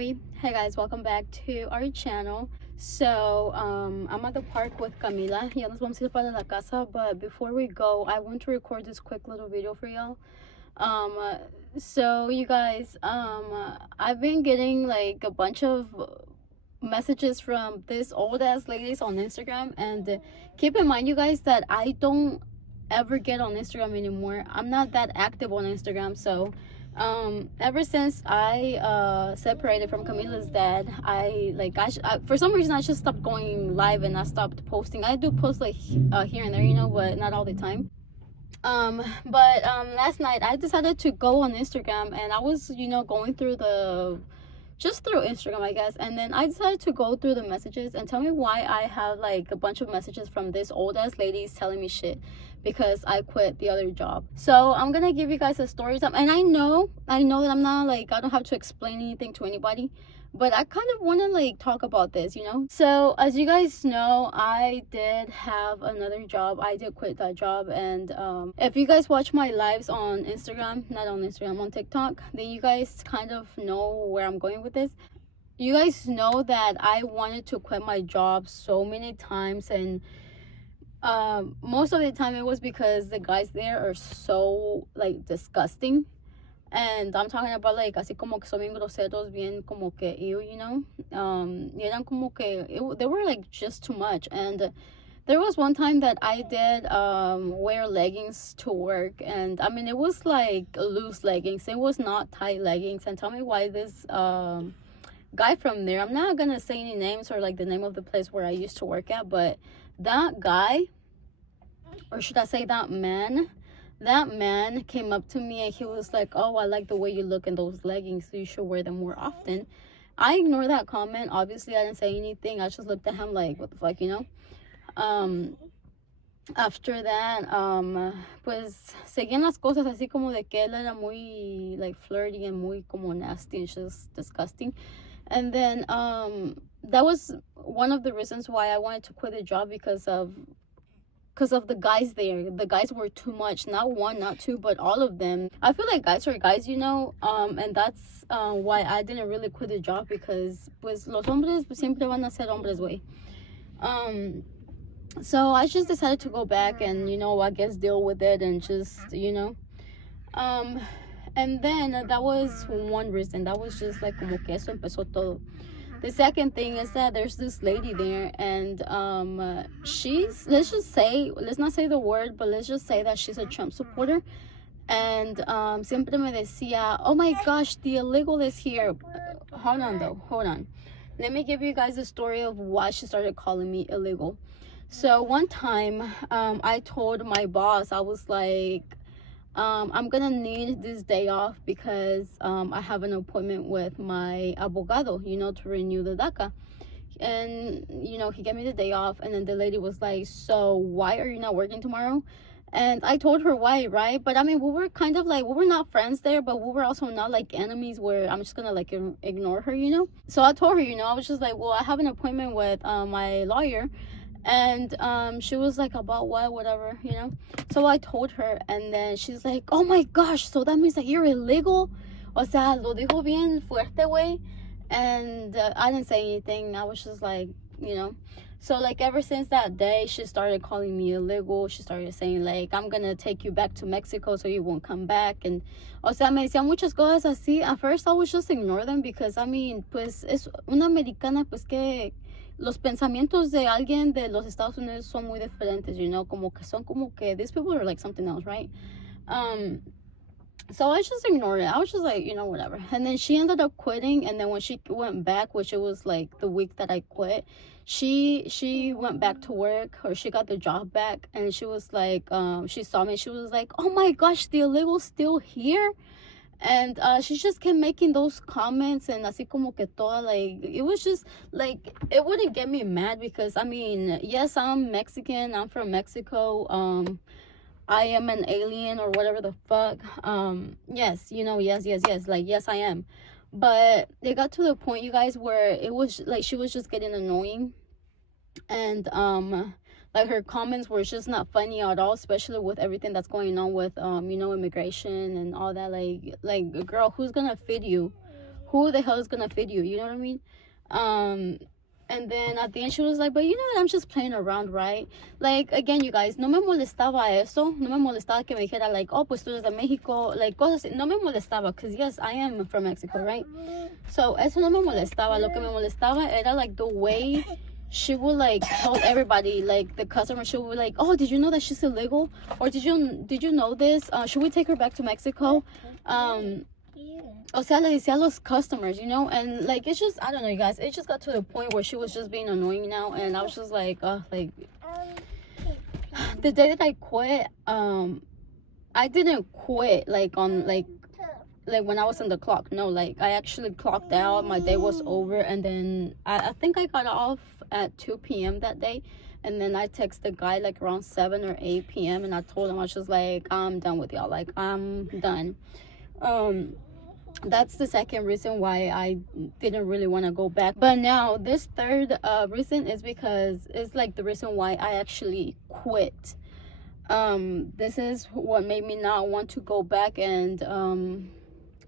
Chloe. Hey guys, welcome back to our channel. So I'm at the park with Camila. Ya nos vamos a ir para la casa, but before we go, I want to record this quick little video for y'all. So you guys, I've been getting like a bunch of messages from these old ass ladies on Instagram, and keep in mind, you guys, that I don't ever get on Instagram anymore. I'm not that active on Instagram, so ever since I separated from Camila's dad, I for some reason I just stopped going live and I stopped posting. I do post like here and there, you know, but not all the time. Last night I decided to go on Instagram, and I was, you know, going through through Instagram, I guess, and then I decided to go through the messages and tell me why I have like a bunch of messages from this old ass ladies telling me shit because I quit the other job. So I'm gonna give you guys a story time, and I know that I'm not like, I don't have to explain anything to anybody, but I kind of want to like talk about this, you know. So as you guys know, I did have another job. I did quit that job, and if you guys watch my lives on Instagram, not on Instagram, on TikTok, then you guys kind of know where I'm going with this. You guys know that I wanted to quit my job so many times, and most of the time it was because the guys there are so like disgusting. And I'm talking about like así como que son bien groseros, bien como que ew, you know. Y eran como que they were like just too much. And there was one time that I did wear leggings to work, and I mean it was like loose leggings. It was not tight leggings. And tell me why this guy from there, I'm not gonna say any names or like the name of the place where I used to work at, but that guy, or should I say that man came up to me and he was like, oh, I like the way you look in those leggings, so you should wear them more often. I ignored that comment. Obviously I didn't say anything. I just looked at him like, what the fuck, you know. After that, pues seguían las cosas así como de que él era muy like flirty and muy como nasty and just disgusting. And then that was one of the reasons why I wanted to quit the job, because of the guys there. The guys were too much. Not one, not two, but all of them. I feel like guys are guys, you know, and that's why I didn't really quit the job, because pues los hombres siempre van a ser hombres, güey. So I just decided to go back and, you know, I guess deal with it and just, you know. And then that was one reason. That was just like como que eso empezó todo. The second thing is that there's this lady there, and she's, let's not say the word, but let's just say that she's a Trump supporter. And siempre me decía, oh my gosh, the illegal is here. Hold on. Let me give you guys a story of why she started calling me illegal. So one time I told my boss, I was like, I'm gonna need this day off because I have an appointment with my abogado, you know, to renew the DACA. And, you know, he gave me the day off, and then the lady was like, so why are you not working tomorrow? And I told her why, right? But I mean, we were kind of like, we were not friends there, but we were also not like enemies where I'm just gonna like ignore her, you know. So I told her, you know, I was just like, well, I have an appointment with my lawyer. And she was like, about what, whatever, you know. So I told her, and then she's like, oh my gosh, so that means that you're illegal. O sea, lo dijo bien fuerte, güey. And I didn't say anything. I was just like, you know. So like ever since that day, she started calling me illegal. She started saying like, I'm gonna take you back to Mexico so you won't come back. And o sea, me decía muchas cosas así. At first I was just ignore them, because I mean, pues es una americana, pues que los pensamientos de alguien de los Estados Unidos son muy diferentes, you know, como que son como que these people are like something else, right? So I just ignored it. I was just like, you know, whatever. And then she ended up quitting, and then when she went back, which it was like the week that I quit, she went back to work, or she got the job back, and she was like, she saw me, she was like, oh my gosh, the illegal's still here. And she just kept making those comments, and así como que toda, like, it was just like, it wouldn't get me mad, because I mean, yes, I'm Mexican, I'm from Mexico, I am an alien or whatever the fuck. Yes, you know, yes, like, yes, I am. But it got to the point, you guys, where it was like she was just getting annoying, and like her comments were just not funny at all, especially with everything that's going on with you know, immigration and all that. Like girl, who's gonna feed you? who the hell is gonna feed you? You know what I mean? And then at the end she was like, but you know what, I'm just playing around, right? Like, again, you guys, no me molestaba eso, no me molestaba que me dijera like, oh, pues tú eres de Mexico, like, cosas así. No me molestaba, because yes, I am from Mexico, right? So eso no me molestaba. Lo que me molestaba era like the way she would like tell everybody, like the customer, she would be like, oh, did you know that she's illegal? Or did you know this? Should we take her back to Mexico? O sea, le decía a los customers, you know, and like, it's just, I don't know, you guys, it just got to the point where she was just being annoying now, and I was just like, like, the day that I quit, I didn't quit like on like when I was on the clock. No, like, I actually clocked out, my day was over, and then I think I got off at 2 p.m. that day, and then I texted the guy like around 7 or 8 p.m. and I told him, I was just like, I'm done with y'all, like, I'm done. That's the second reason why I didn't really want to go back. But now this third reason is because it's like the reason why I actually quit. This is what made me not want to go back. And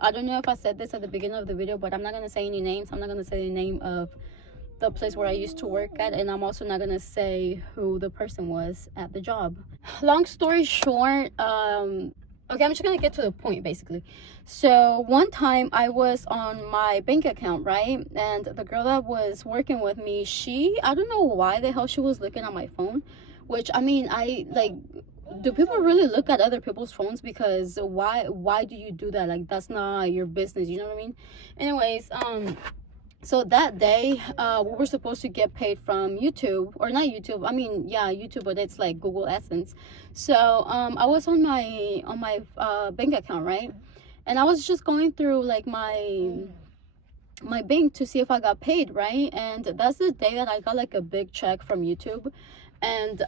I don't know if I said this at the beginning of the video, but I'm not gonna say any names. I'm not gonna say the name of the place where I used to work at, and I'm also not gonna say who the person was at the job. Long story short, okay, I'm just gonna get to the point basically. So one time I was on my bank account, right? And the girl that was working with me, I don't know why the hell she was looking at my phone, which, I mean, I like, do people really look at other people's phones? Because why do you do that? Like, that's not your business, you know what I mean? Anyways, so that day, we were supposed to get paid from YouTube, or not YouTube, I mean, yeah, YouTube, but it's like Google AdSense. So I was on my bank account, right? And I was just going through like my bank to see if I got paid, right? And that's the day that I got like a big check from YouTube. And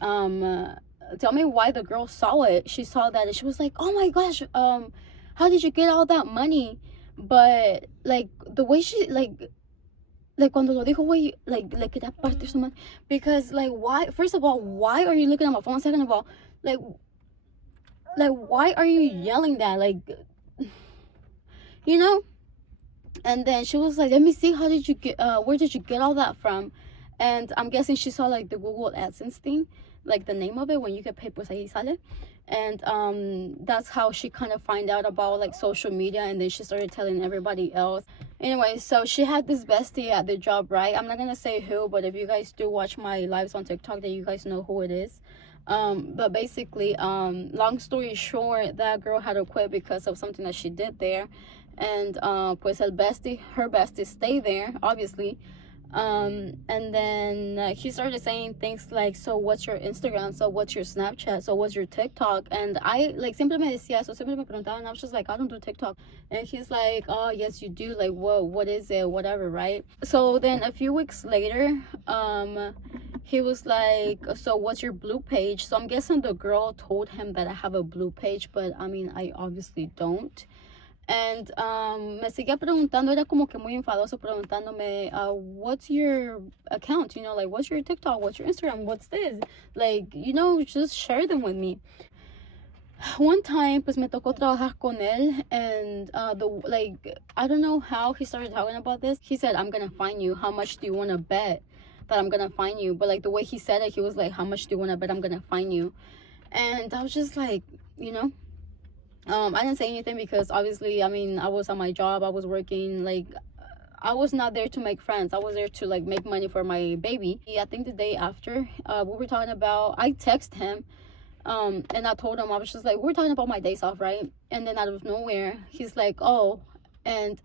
tell me why the girl saw it. She saw that and she was like, oh my gosh, how did you get all that money? But like the way she like cuando lo dijo, güey, like le quería partir su madre. Because like, why, first of all, why are you looking at my phone? Second of all, like why are you yelling that, like, you know? And then she was like, let me see, how did you get where did you get all that from? And I'm guessing she saw like the Google AdSense thing, like the name of it, when you get paid, pues ahí sale. And that's how she kind of find out about like social media, and then she started telling everybody else. Anyway, so she had this bestie at the job, right? I'm not gonna say who, but if you guys do watch my lives on TikTok, then you guys know who it is. But basically, long story short, that girl had to quit because of something that she did there. And pues her bestie stayed there, obviously. And then he started saying things like, so what's your Instagram, so what's your Snapchat, so what's your TikTok? And I like siempre me decía eso, siempre me preguntaba, and I was just like, I don't do TikTok. And he's like, oh yes you do, like what is it, whatever, right? So then a few weeks later, he was like, so what's your blue page? So I'm guessing the girl told him that I have a blue page, but I mean, I obviously don't. And me seguía preguntando, era como que muy enfadoso preguntándome, what's your account, you know, like what's your TikTok, what's your Instagram, what's this, like, you know, just share them with me. One time pues me tocó trabajar con él, and like, I don't know how he started talking about this. He said, I'm gonna fine you, how much do you want to bet that I'm gonna fine you? But like the way he said it, he was like, how much do you want to bet I'm gonna fine you? And I was just like, you know, I didn't say anything because obviously, I mean, I was on my job, I was working, like, I was not there to make friends. I was there to like make money for my baby. I think the day after, we were talking about, I texted him, and I told him, I was just like, we're talking about my days off, right? And then out of nowhere, he's like, oh, and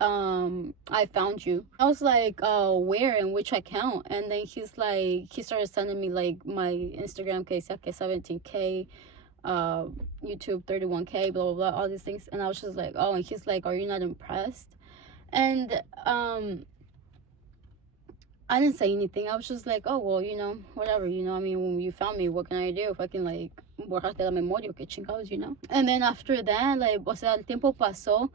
I found you. I was like, where, in which account? And then he's like, he started sending me like my Instagram, que 17K, YouTube 31K, blah blah blah, all these things. And I was just like, oh. And he's like, are you not impressed? And I didn't say anything. I was just like, oh well, you know, whatever, you know, I mean, when you found me, what can I do? If I can like borrarte la memoria, que chingados, you know. And then after that, like, o sea, el tiempo pasó,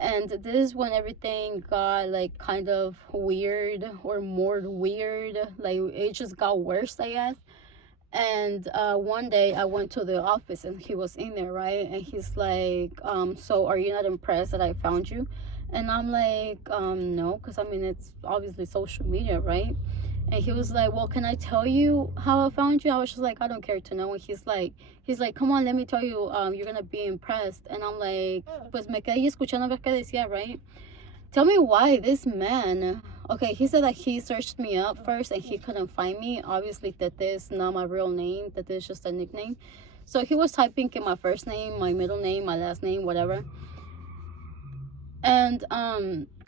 and this is when everything got like kind of weird, or more weird, like it just got worse, I guess. And one day I went to the office and he was in there, right? And he's like, so are you not impressed that I found you? And I'm like, no, because I mean, it's obviously social media, right? And he was like, well, can I tell you how I found you? I was just like, I don't care to know. And he's like, come on, let me tell you, you're gonna be impressed. And I'm like, pues me quedé escuchando a ver qué decía, right? Tell me why this man. Okay, he said that he searched me up first and he couldn't find me. Obviously, that is not my real name, that is just a nickname. So he was typing in my first name, my middle name, my last name, whatever. And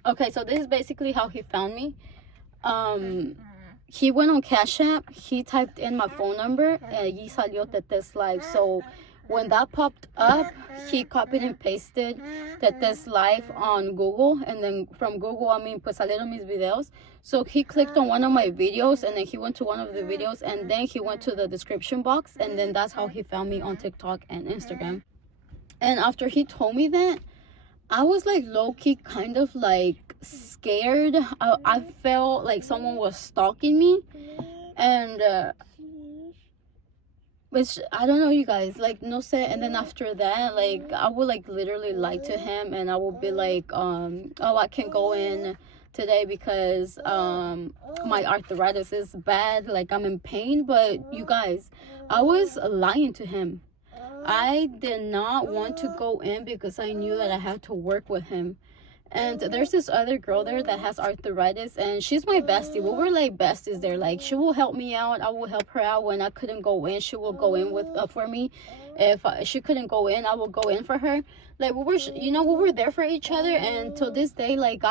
okay, so this is basically how he found me. He went on Cash App, he typed in my phone number, y salió Tete's Live. So when that popped up, he copied and pasted Tete's Live on Google, and then from Google, I mean, pues salieron mis videos. So he clicked on one of my videos, and then he went to one of the videos, and then he went to the description box, and then that's how he found me on TikTok and Instagram. And after he told me that, I was like low-key kind of like scared. I felt like someone was stalking me, and which I don't know, you guys, like, no sé. And then after that, like, I would like literally lie to him, and I would be like, oh, I can't go in today because my arthritis is bad, like I'm in pain. But you guys, I was lying to him. I did not want to go in because I knew that I had to work with him. And there's this other girl there that has arthritis, and she's my bestie. We were like besties there. Like, she will help me out, I will help her out. When I couldn't go in, she will go in with for me. If she couldn't go in, I will go in for her. Like, we were there for each other. And till this day, like,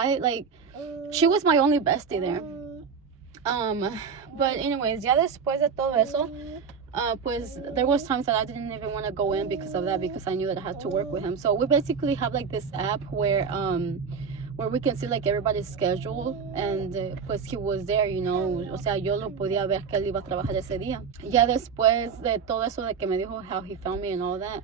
she was my only bestie there. But anyways, ya después de todo eso, pues there was times that I didn't even want to go in because of that, because I knew that I had to work with him. So we basically have like this app where we can see like everybody's schedule, and pues he was there, o sea, yo lo podía ver que él iba a trabajar ese día. Ya después de todo eso de que me dijo how he found me and all that,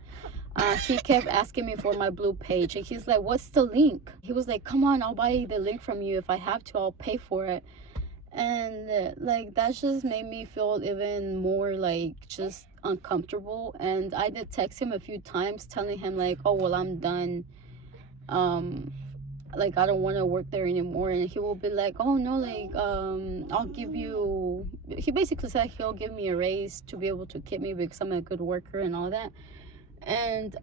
he kept asking me for my blue page, and he's like, what's the link? He was like, come on, I'll buy the link from you. If I have to, I'll pay for it. And like, that just made me feel even more like just uncomfortable. And I did text him a few times telling him like, oh, well, I'm done, like, I don't want to work there anymore. And he will be like, oh no, like, I'll give you, he basically said he'll give me a raise to be able to keep me because I'm a good worker and all that. And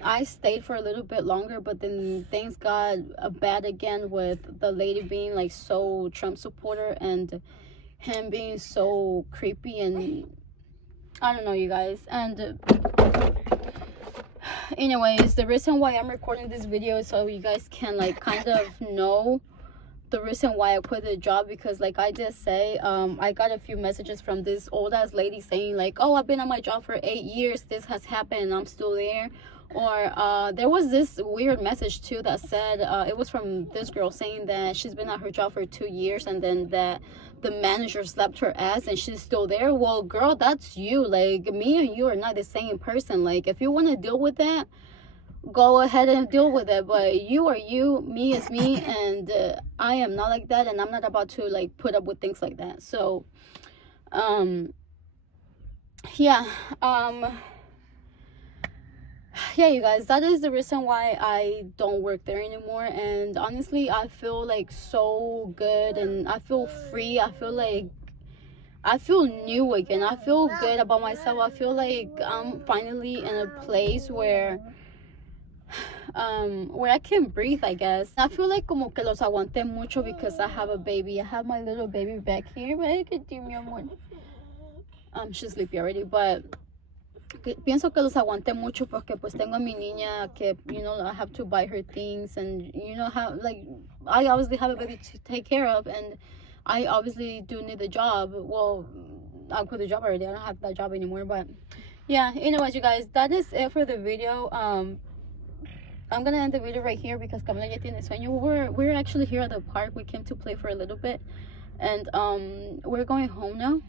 I stayed for a little bit longer, but then things got bad again with the lady being like so Trump supporter, and him being so creepy, and I don't know, you guys. And anyways, the reason why I'm recording this video is so you guys can like kind of know the reason why I quit the job. Because like I did say, I got a few messages from this old ass lady saying like, oh, I've been on my job for 8 years, this has happened and I'm still there. Or there was this weird message too that said, it was from this girl saying that she's been at her job for 2 years, and then that the manager slapped her ass and she's still there. Well, girl, that's you. Like, me and you are not the same person. Like, if you want to deal with that, go ahead and deal with it. But you are you, me is me, and I am not like that, and I'm not about to like put up with things like that. So yeah, you guys, that is the reason why I don't work there anymore. And honestly, I feel like so good, and I feel free. I feel like I feel new again. I feel good about myself. I feel like I'm finally in a place where I can breathe, I guess. I feel like como que los aguanté mucho because I have a baby. I have my little baby back here. She's sleepy already, but pienso que los aguanté mucho porque pues tengo a mi niña que, I have to buy her things, and how, like, I obviously have a baby to take care of, and I obviously do need a job. Well, I quit the job already. I don't have that job anymore. But yeah, anyways, you guys, that is it for the video. I'm gonna end the video right here because Camila ya tiene sueño. We're actually here at the park. We came to play for a little bit, and we're going home now.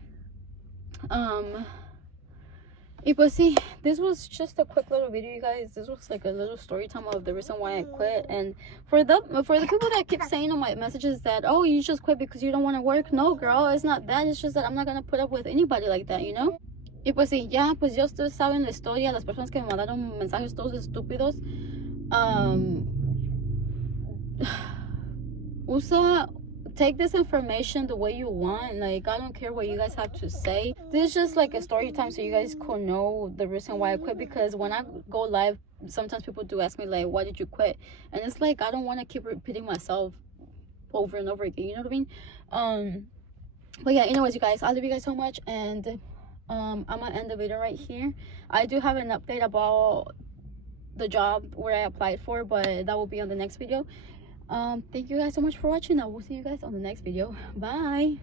Y pues sí, this was just a quick little video, you guys. This was like a little story time of the reason why I quit. And for the people that keep saying on my messages that, oh, you just quit because you don't want to work, no, girl, it's not that. It's just that I'm not gonna put up with anybody like that, Y pues sí, ya, pues ya ustedes saben la historia. Las personas que me mandaron mensajes todos estúpidos, usa, take this information the way you want. Like, I don't care what you guys have to say. This is just like a story time so you guys could know the reason why I quit, because when I go live, sometimes people do ask me like, why did you quit? And it's like, I don't want to keep repeating myself over and over again, you know what I mean? But yeah, anyways, you guys, I love you guys so much, and I'm gonna end the video right here. I do have an update about the job where I applied for, but that will be on the next video. Thank you guys so much for watching. I will see you guys on the next video. Bye.